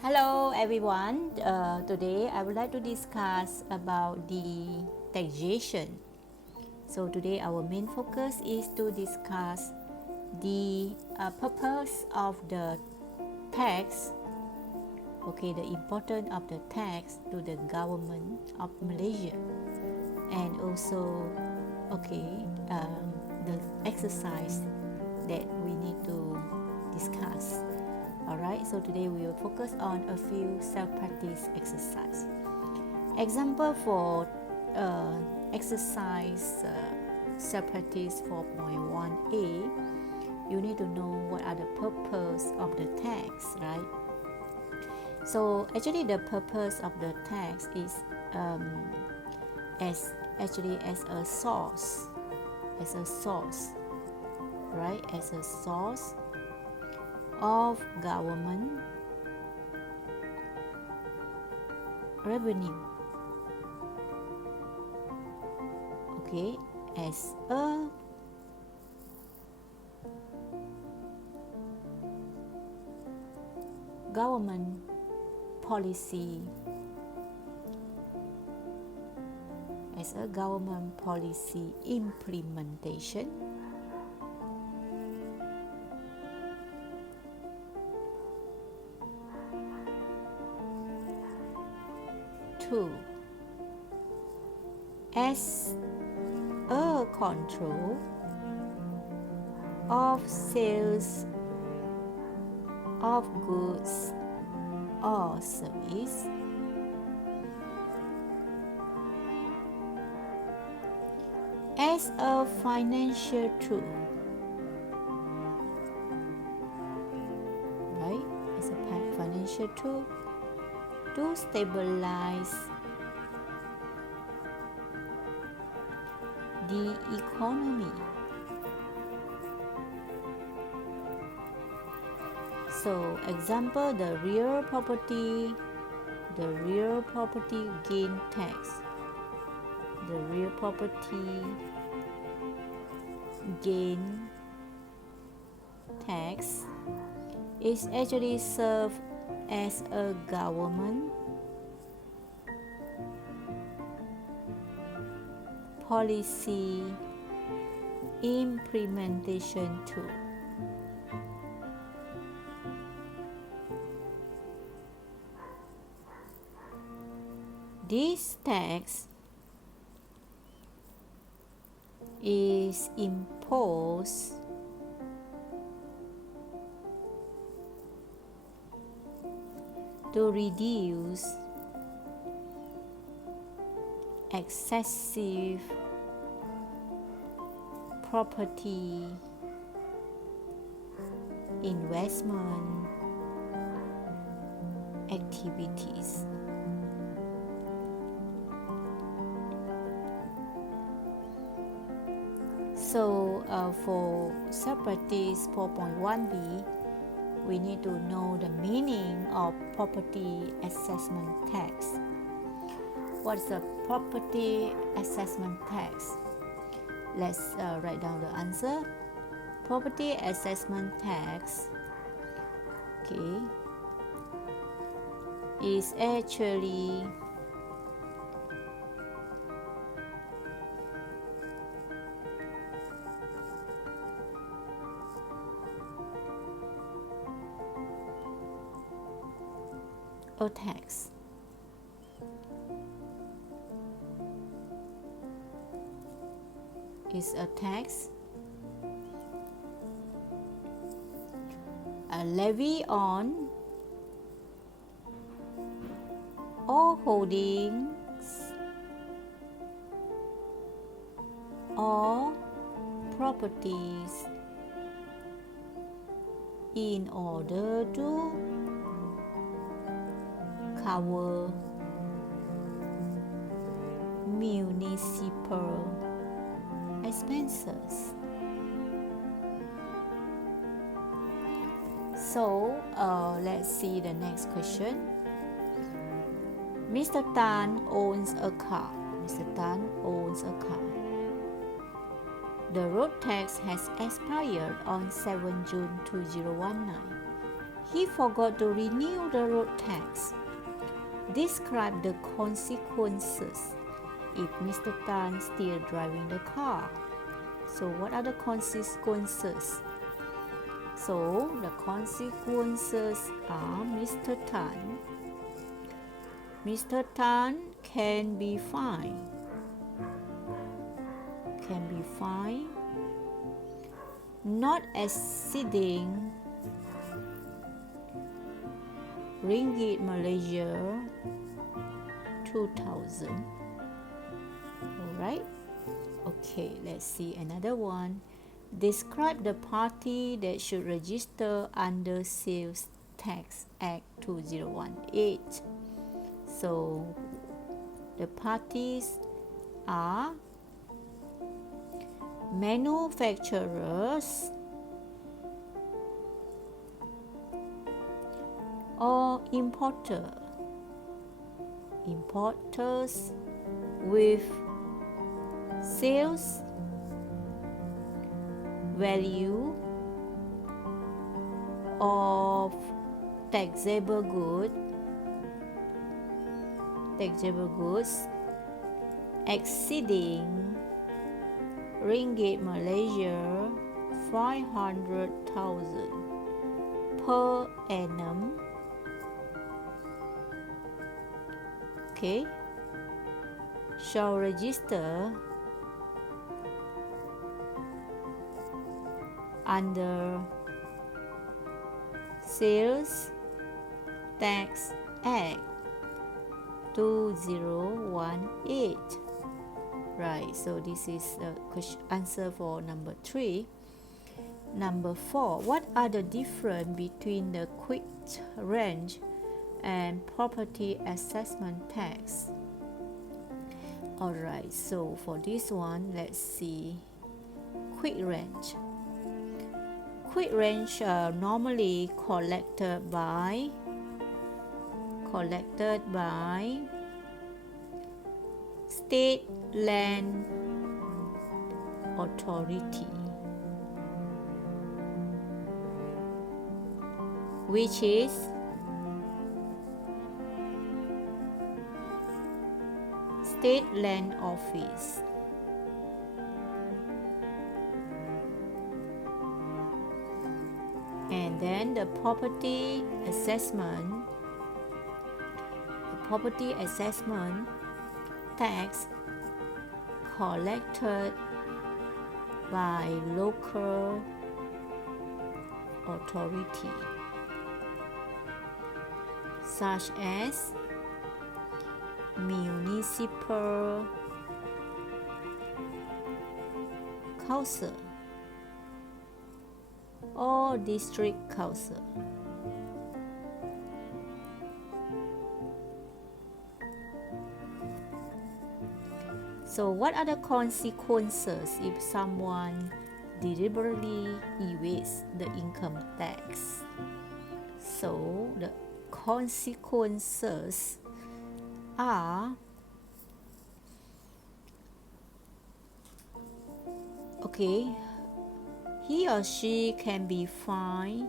Hello everyone. Today I would like to discuss about the taxation. So today our main focus is to discuss the purpose of the tax. Okay, the importance of the tax to the government of Malaysia, and also the exercise that we need to discuss. Alright, so today we will focus on a few self-practice exercise. Example for exercise self-practice 4.1a, you need to know what are the purpose of the tax, right? So actually the purpose of the tax is as a source, right? As a source of government revenue. Okay, as a government policy, implementation. Two, as a control of sales of goods or service. As a financial tool, right? As a financial tool to stabilize the economy. So example, the real property gain tax. The real property gain tax is actually served as a government policy implementation tool. This tax is imposed to reduce excessive property investment activities. So for self-practice 4.1b, we need to know the meaning of property assessment tax. What's the property assessment tax? Let's write down the answer. Property assessment tax, is actually a tax. Is a tax, a levy on all holdings or properties in order to cover municipal expenses. So let's see the next question. Mr. Tan owns a car. The road tax has expired on 7 June 2019. He forgot to renew the road tax. Describe the consequences if Mr. Tan still driving the car. So what are the consequences? So the consequences are Mr. Tan can be fined not exceeding ringgit Malaysia 2,000. Alright, okay, let's see another one. Describe the party that should register under Sales Tax Act 2018. So the parties are manufacturers or importers with sales value of taxable goods exceeding ringgit Malaysia 500,000 per annum. Okay, shall register under Sales Tax Act 2018. Right, so this is the answer for number 3. Number 4, what are the difference between the quit rent and property assessment tax? Alright, so for this one, let's see. Quit rent. Quit rent are normally collected by state land authority, which is State Land Office. And then the property assessment tax collected by local authority, such as municipal council or district council. So what are the consequences if someone deliberately evades the income tax? So the consequences are, okay, he or she can be fined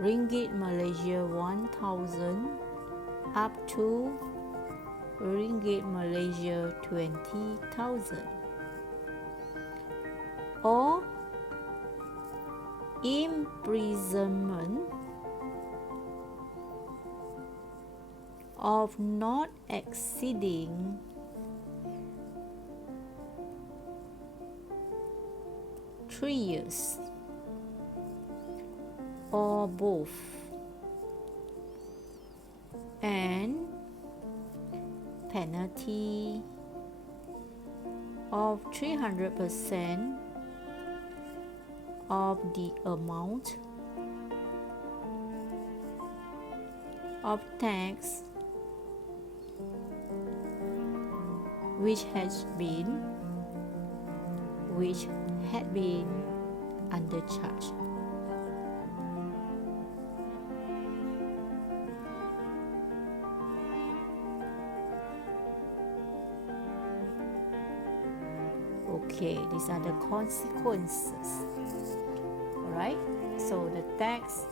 ringgit Malaysia 1,000 up to ringgit Malaysia 20,000, or imprisonment of not exceeding three years, or both, and penalty of 300% of the amount of tax which had been undercharged. Okay, these are the consequences. Alright, so the tax,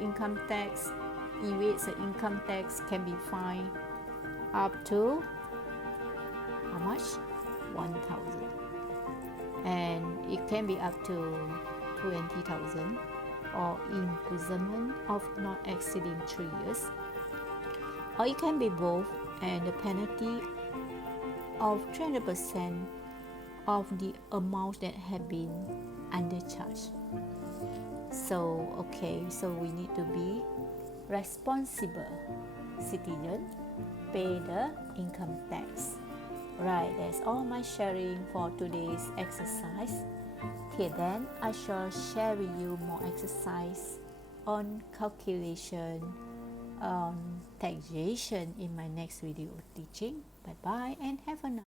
income tax, evades the income tax can be fined up to how much? 1,000, and it can be up to 20,000, or imprisonment of not exceeding 3 years, or it can be both, and the penalty of 300% of the amount that have been undercharged. So okay, so we need to be responsible citizen, pay the income tax. Right, that's all my sharing for today's exercise. Till then, I shall share with you more exercise on calculation, taxation in my next video teaching. Bye bye and have a nice